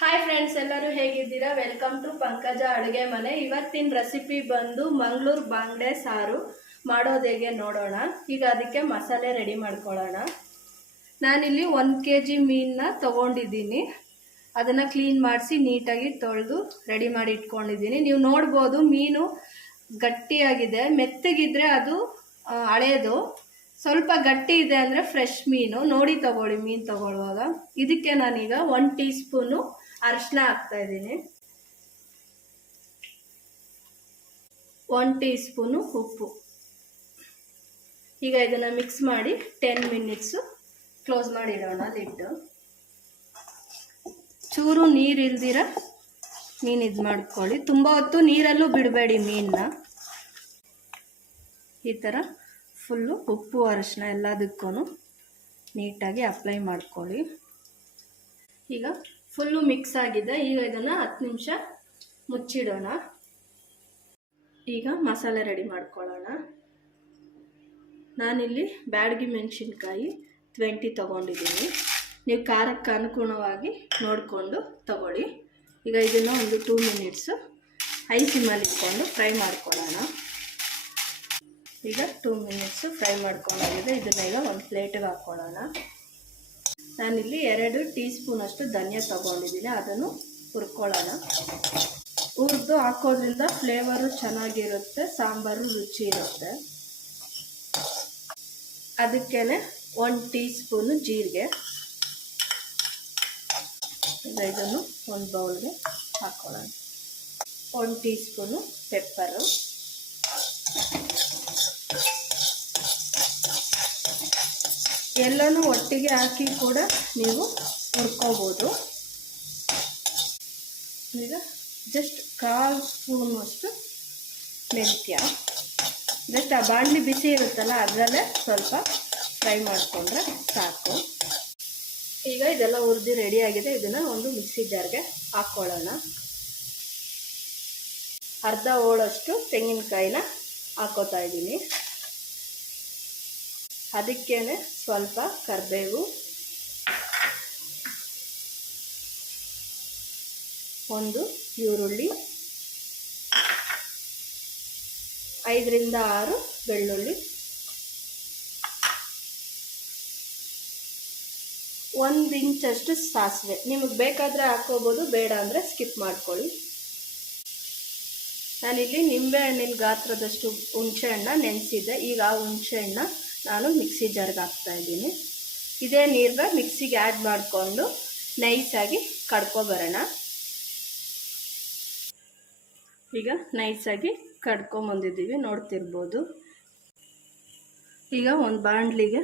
Hi friends, ಎಲ್ಲರೂ ಹೇಗಿದ್ದೀರಾ? Welcome to ಪಂಕಜ ಅಡುಗೆ ಮನೆ. ಇವತ್ತಿನ ರೆಸಿಪಿ ಬಂದು ಮಂಗಳೂರು ಬಾಂಗ್ಡೆ ಸಾರು ಮಾಡೋದು ಹೇಗೆ ನೋಡೋಣ. ಈಗ ಅದಕ್ಕೆ ಮಸಾಲೆ ರೆಡಿ ಮಾಡ್ಕೊಳ್ಳೋಣ. ನಾನಿಲ್ಲಿ 1 kg ಮೀನನ್ನ ತಗೊಂಡಿದ್ದೀನಿ. ಅದನ್ನು ಕ್ಲೀನ್ ಮಾಡಿಸಿ ನೀಟಾಗಿ ತೊಳೆದು ರೆಡಿ ಮಾಡಿ ಇಟ್ಕೊಂಡಿದ್ದೀನಿ. ನೀವು ನೋಡ್ಬೋದು ಮೀನು ಗಟ್ಟಿಯಾಗಿದೆ. ಮೆತ್ತಗಿದ್ರೆ ಅದು ಹಳೇದು, ಸ್ವಲ್ಪ ಗಟ್ಟಿ ಇದೆ ಅಂದರೆ ಫ್ರೆಶ್ ಮೀನು. ನೋಡಿ ತಗೊಳ್ಳಿ ಮೀನು ತಗೊಳ್ಳುವಾಗ. ಇದಕ್ಕೆ ನಾನೀಗ 1 ಟೀ ಸ್ಪೂನು ಅರಿಶಿನ ಹಾಕ್ತಾ ಇದ್ದೀನಿ, 1 ಟೀ ಸ್ಪೂನು ಉಪ್ಪು. ಈಗ ಇದನ್ನು ಮಿಕ್ಸ್ ಮಾಡಿ 10 ಮಿನಿಟ್ಸು ಕ್ಲೋಸ್ ಮಾಡಿಡೋಣ ಲಿಡ್ಡು. ಚೂರು ನೀರು ಇಲ್ದಿರ ಮೀನು ಇದು ಮಾಡ್ಕೊಳ್ಳಿ. ತುಂಬ ಹೊತ್ತು ನೀರಲ್ಲೂ ಬಿಡಬೇಡಿ ಮೀನನ್ನ. ಈ ಥರ ಫುಲ್ಲು ಉಪ್ಪು ಅರಿಶಿನ ಎಲ್ಲದಕ್ಕೂ ನೀಟಾಗಿ ಅಪ್ಲೈ ಮಾಡ್ಕೊಳ್ಳಿ. ಈಗ ಫುಲ್ಲು ಮಿಕ್ಸ್ ಆಗಿದೆ. ಈಗ ಇದನ್ನು 10 ನಿಮಿಷ ಮುಚ್ಚಿಡೋಣ. ಈಗ ಮಸಾಲೆ ರೆಡಿ ಮಾಡ್ಕೊಳ್ಳೋಣ. ನಾನಿಲ್ಲಿ ಬ್ಯಾಡಗಿ ಮೆಣಸಿನ್ಕಾಯಿ 20 ತೊಗೊಂಡಿದ್ದೀನಿ. ನೀವು ಖಾರಕ್ಕೆ ಅನುಗುಣವಾಗಿ ನೋಡಿಕೊಂಡು ತಗೊಳ್ಳಿ. ಈಗ ಇದನ್ನು ಒಂದು 2 ಮಿನಿಟ್ಸು ಹೈ ಸಿಮ್ಮಲ್ಲಿ ಇಟ್ಕೊಂಡು ಫ್ರೈ ಮಾಡ್ಕೊಳ್ಳೋಣ. ಈಗ 2 ಮಿನಿಟ್ಸು ಫ್ರೈ ಮಾಡ್ಕೊಂಡಾಗಿದೆ. ಇದನ್ನ ಈಗ ಒಂದು ಪ್ಲೇಟಿಗೆ ಹಾಕ್ಕೊಳ್ಳೋಣ. ನಾನಿಲ್ಲಿ 2 ಟೀ ಸ್ಪೂನಷ್ಟು ಧನಿಯಾ ತೊಗೊಂಡಿದ್ದೀನಿ. ಅದನ್ನು ಹುರ್ಕೊಳ್ಳೋಣ. ಹುರಿದು ಹಾಕೋದ್ರಿಂದ ಫ್ಲೇವರು ಚೆನ್ನಾಗಿರುತ್ತೆ, ಸಾಂಬಾರು ರುಚಿ ಇರುತ್ತೆ. ಅದಕ್ಕೇ 1 ಟೀ ಸ್ಪೂನು ಜೀರಿಗೆ. ಇದನ್ನು ಒಂದು ಬೌಲ್ಗೆ ಹಾಕ್ಕೊಳ್ಳೋಣ. 1 ಟೀ ಸ್ಪೂನು ಪೆಪ್ಪರು, ಎಲ್ಲನೂ ಒಟ್ಟಿಗೆ ಹಾಕಿ ಕೂಡ ನೀವು ಹುರ್ಕೋಬೋದು. ಈಗ ಜಸ್ಟ್ 1/4 ಸ್ಪೂನಷ್ಟು ಮೆಂತ್ಯ. ಜಸ್ಟ್ ಆ ಬಾಣಲಿ ಬಿಸಿ ಇರುತ್ತಲ್ಲ ಅದರಲ್ಲೇ ಸ್ವಲ್ಪ ಫ್ರೈ ಮಾಡಿಕೊಂಡ್ರೆ ಸಾಕು. ಈಗ ಇದೆಲ್ಲ ಹುರಿದು ರೆಡಿಯಾಗಿದೆ. ಇದನ್ನು ಒಂದು ಮಿಕ್ಸಿ ಜಾರ್ಗೆ ಹಾಕ್ಕೊಳ್ಳೋಣ. ಅರ್ಧ ಹೋಳಷ್ಟು ತೆಂಗಿನಕಾಯಿನ ಹಾಕೋತಾ ಇದ್ದೀನಿ. ಅದಕ್ಕೇನೆ ಸ್ವಲ್ಪ ಕರಿಬೇವು, 1 ಈರುಳ್ಳಿ, 5 ರಿಂದ 6 ಬೆಳ್ಳುಳ್ಳಿ, 1 ಇಂಚಷ್ಟು ಸಾಸಿವೆ. ನಿಮಗೆ ಬೇಕಾದರೆ ಹಾಕೋಬೋದು, ಬೇಡ ಅಂದರೆ ಸ್ಕಿಪ್ ಮಾಡ್ಕೊಳ್ಳಿ. ನಾನಿಲ್ಲಿ ನಿಂಬೆ ಹಣ್ಣಿನ ಗಾತ್ರದಷ್ಟು ಹುಣಸೆ ಹಣ್ಣ ನೆನೆಸಿದ್ದೆ. ಈಗ ಆ ಹುಣಸೆ ಹಣ್ಣ ನಾನು ಮಿಕ್ಸಿ ಜಾರ್ಗೆ ಹಾಕ್ತಾಯಿದ್ದೀನಿ. ಇದೇ ನೀರಿಗೆ ಮಿಕ್ಸಿಗೆ ಆ್ಯಡ್ ಮಾಡಿಕೊಂಡು ನೈಸಾಗಿ ಕಡ್ಕೊಬರೋಣ. ಈಗ ನೈಸಾಗಿ ಕಡ್ಕೊಂಬಂದಿದ್ದೀವಿ, ನೋಡ್ತಿರ್ಬೋದು. ಈಗ ಒಂದು ಬಾಣಲಿಗೆ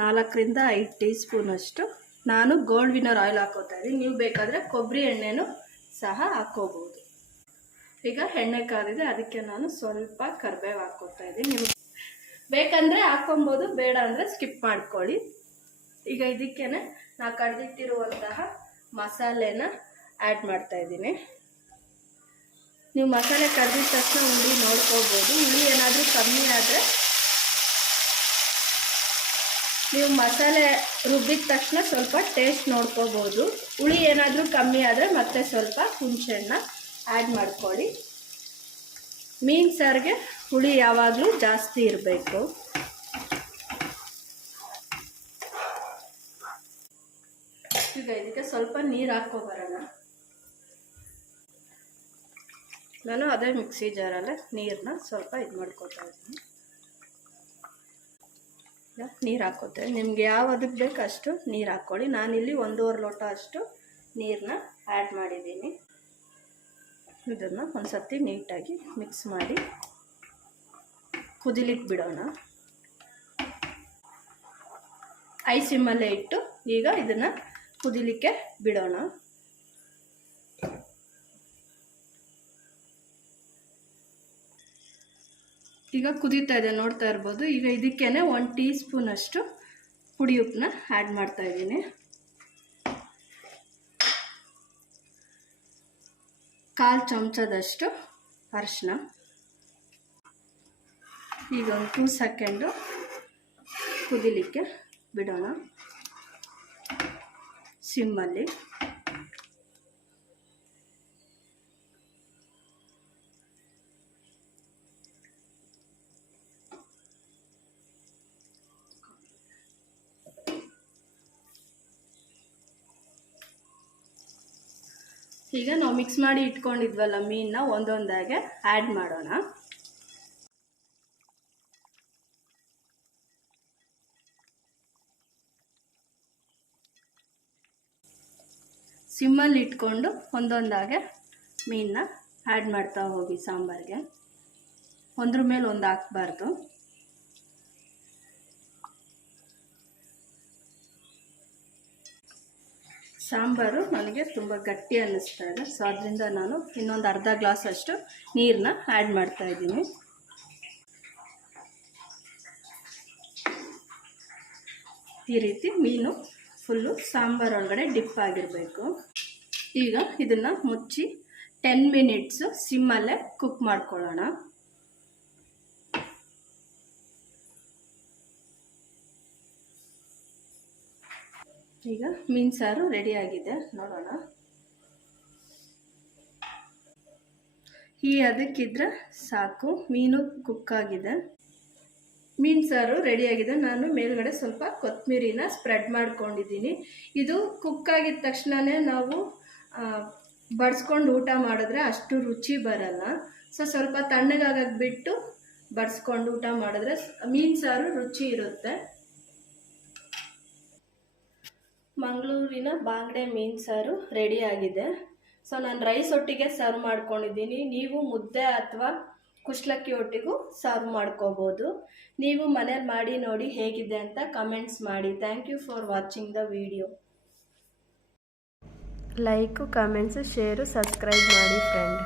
4 ರಿಂದ 5 ಟೀ ಸ್ಪೂನಷ್ಟು ನಾನು ಗೋಲ್ಡ್ ವಿನ್ನರ್ ಆಯಿಲ್ ಹಾಕೋತಾ ಇದ್ದೀನಿ. ನೀವು ಬೇಕಾದರೆ ಕೊಬ್ಬರಿ ಎಣ್ಣೆನೂ ಸಹ ಹಾಕ್ಕೋಬೋದು. ಈಗ ಎಣ್ಣೆ ಕಾದಿದೆ, ಅದಕ್ಕೆ ನಾನು ಸ್ವಲ್ಪ ಕರಿಬೇವು ಹಾಕ್ಕೋತಾ ಇದ್ದೀನಿ. ನಿಮಗೆ ಬೇಕಂದರೆ ಹಾಕ್ಕೊಬೋದು, ಬೇಡ ಅಂದರೆ ಸ್ಕಿಪ್ ಮಾಡ್ಕೊಳ್ಳಿ. ಈಗ ಇದಕ್ಕೇ ನಾನು ಕಡ್ದಿಟ್ಟಿರುವಂತಹ ಮಸಾಲೆನ ಆ್ಯಡ್ ಮಾಡ್ತಾಯಿದ್ದೀನಿ. ನೀವು ಮಸಾಲೆ ಕಡ್ದಿದ ತಕ್ಷಣ ಹುಳಿ ನೋಡ್ಕೋಬೋದು. ಹುಳಿ ಏನಾದರೂ ಕಮ್ಮಿ ಆದರೆ ನೀವು ಮಸಾಲೆ ರುಬ್ಬಿದ ತಕ್ಷಣ ಸ್ವಲ್ಪ ಟೇಸ್ಟ್ ನೋಡ್ಕೋಬೋದು. ಹುಳಿ ಏನಾದರೂ ಕಮ್ಮಿ ಆದರೆ ಮತ್ತೆ ಸ್ವಲ್ಪ ಹುಣಸೆಹಣ್ಣ ಆ್ಯಡ್ ಮಾಡ್ಕೊಳ್ಳಿ. ಮೀನು ಸಾರಿಗೆ ಹುಳಿ ಯಾವಾಗಲೂ ಜಾಸ್ತಿ ಇರಬೇಕು. ಈಗ ಇದಕ್ಕೆ ಸ್ವಲ್ಪ ನೀರು ಹಾಕ್ಕೊಬರೋಣ. ನಾನು ಅದೇ ಮಿಕ್ಸಿ ಜಾರಲ್ಲೇ ನೀರನ್ನ ಸ್ವಲ್ಪ ಇದು ಮಾಡ್ಕೊತಾ ಇದ್ದೀನಿ. ನೀರು ಹಾಕ್ಕೋತೇವೆ. ನಿಮ್ಗೆ ಯಾವುದಕ್ಕೆ ಬೇಕು ಅಷ್ಟು ನೀರು ಹಾಕ್ಕೊಳ್ಳಿ. ನಾನಿಲ್ಲಿ 1.5 ಲೋಟ ಅಷ್ಟು ನೀರನ್ನ ಆ್ಯಡ್ ಮಾಡಿದ್ದೀನಿ. ಇದನ್ನು ಒಂದು ಸರ್ತಿ ನೀಟಾಗಿ ಮಿಕ್ಸ್ ಮಾಡಿ ಕುದಿಲಿಕ್ಕೆ ಬಿಡೋಣ. ಹೈ ಸಿಮ್ಮಲ್ಲೇ ಇಟ್ಟು ಈಗ ಇದನ್ನು ಕುದಿಲಿಕ್ಕೆ ಬಿಡೋಣ. ಈಗ ಕುದೀತಾ ಇದೆ, ನೋಡ್ತಾ ಇರ್ಬೋದು. ಈಗ ಇದಕ್ಕೇನೆ 1 ಟೀ ಸ್ಪೂನಷ್ಟು ಪುಡಿ ಉಪ್ಪನ್ನ ಆ್ಯಡ್ ಮಾಡ್ತಾ ಇದ್ದೀನಿ. 1/4 ಚಮಚದಷ್ಟು ಅರಿಶಿನ. ಈಗ ಒಂದು 2 ಸೆಕೆಂಡು ಕುದಿಲಿಕ್ಕೆ ಬಿಡೋಣ ಸಿಮ್ಮಲ್ಲಿ. ಈಗ ನಾವು ಮಿಕ್ಸ್ ಮಾಡಿ ಇಟ್ಕೊಂಡಿದ್ವಲ್ಲ ಮೀನನ್ನ ಒಂದೊಂದಾಗೆ ಆ್ಯಡ್ ಮಾಡೋಣ. ಸಿಮ್ಮಲ್ಲಿ ಇಟ್ಕೊಂಡು ಒಂದೊಂದಾಗೆ ಮೀನನ್ನ ಆ್ಯಡ್ ಮಾಡ್ತಾ ಹೋಗಿ ಸಾಂಬಾರಿಗೆ. ಒಂದ್ರ ಮೇಲೆ ಒಂದು ಹಾಕಬಾರ್ದು. ಸಾಂಬಾರು ನನಗೆ ತುಂಬ ಗಟ್ಟಿ ಅನ್ನಿಸ್ತಾ ಇದೆ, ಸೊ ಅದರಿಂದ ನಾನು ಇನ್ನೊಂದು ಅರ್ಧ ಗ್ಲಾಸ್ ಅಷ್ಟು ನೀರನ್ನ ಆ್ಯಡ್ ಮಾಡ್ತಾ ಇದ್ದೀನಿ. ಈ ರೀತಿ ಮೀನು ಫುಲ್ಲು ಸಾಂಬಾರು ಒಳಗಡೆ ಡಿಪ್ ಆಗಿರಬೇಕು. ಈಗ ಇದನ್ನು ಮುಚ್ಚಿ 10 ಮಿನಿಟ್ಸು ಸಿಮ್ಮಲ್ಲೇ ಕುಕ್ ಮಾಡ್ಕೊಳ್ಳೋಣ. ಈಗ ಮೀನು ಸಾರು ರೆಡಿಯಾಗಿದೆ, ನೋಡೋಣ. ಈ ಅದಕ್ಕಿದ್ರೆ ಸಾಕು, ಮೀನು ಕುಕ್ ಆಗಿದೆ. ಮೀನು ಸಾರು ರೆಡಿಯಾಗಿದೆ. ನಾನು ಮೇಲ್ಗಡೆ ಸ್ವಲ್ಪ ಕೊತ್ತಂಬರಿನ ಸ್ಪ್ರೆಡ್ ಮಾಡ್ಕೊಂಡಿದ್ದೀನಿ. ಇದು ಕುಕ್ ಆಗಿದ ತಕ್ಷಣವೇ ನಾವು ಬಡಿಸ್ಕೊಂಡು ಊಟ ಮಾಡಿದ್ರೆ ಅಷ್ಟು ರುಚಿ ಬರಲ್ಲ. ಸೊ ಸ್ವಲ್ಪ ತಣ್ಣಗಾಗಕ್ಕೆ ಬಿಟ್ಟು ಬಡಿಸ್ಕೊಂಡು ಊಟ ಮಾಡಿದ್ರೆ ಮೀನು ಸಾರು ರುಚಿ ಇರುತ್ತೆ. ಮಂಗಳೂರಿನ ಬಾಂಗಡೆ ಮೀನು ಸಾರು ರೆಡಿಯಾಗಿದೆ. ಸೊ ನಾನು ರೈಸ್ ಒಟ್ಟಿಗೆ ಸರ್ವ್ ಮಾಡ್ಕೊಂಡಿದ್ದೀನಿ. ನೀವು ಮುದ್ದೆ ಅಥವಾ ಕುಶ್ಲಕ್ಕಿ ಒಟ್ಟಿಗೂ ಸರ್ವ್ ಮಾಡ್ಕೋಬೋದು. ನೀವು ಮನೇಲಿ ಮಾಡಿ ನೋಡಿ ಹೇಗಿದೆ ಅಂತ ಕಮೆಂಟ್ಸ್ ಮಾಡಿ. Thank you for watching the video. Like, comments, share, subscribe ಮಾಡಿ ಫ್ರೆಂಡ್.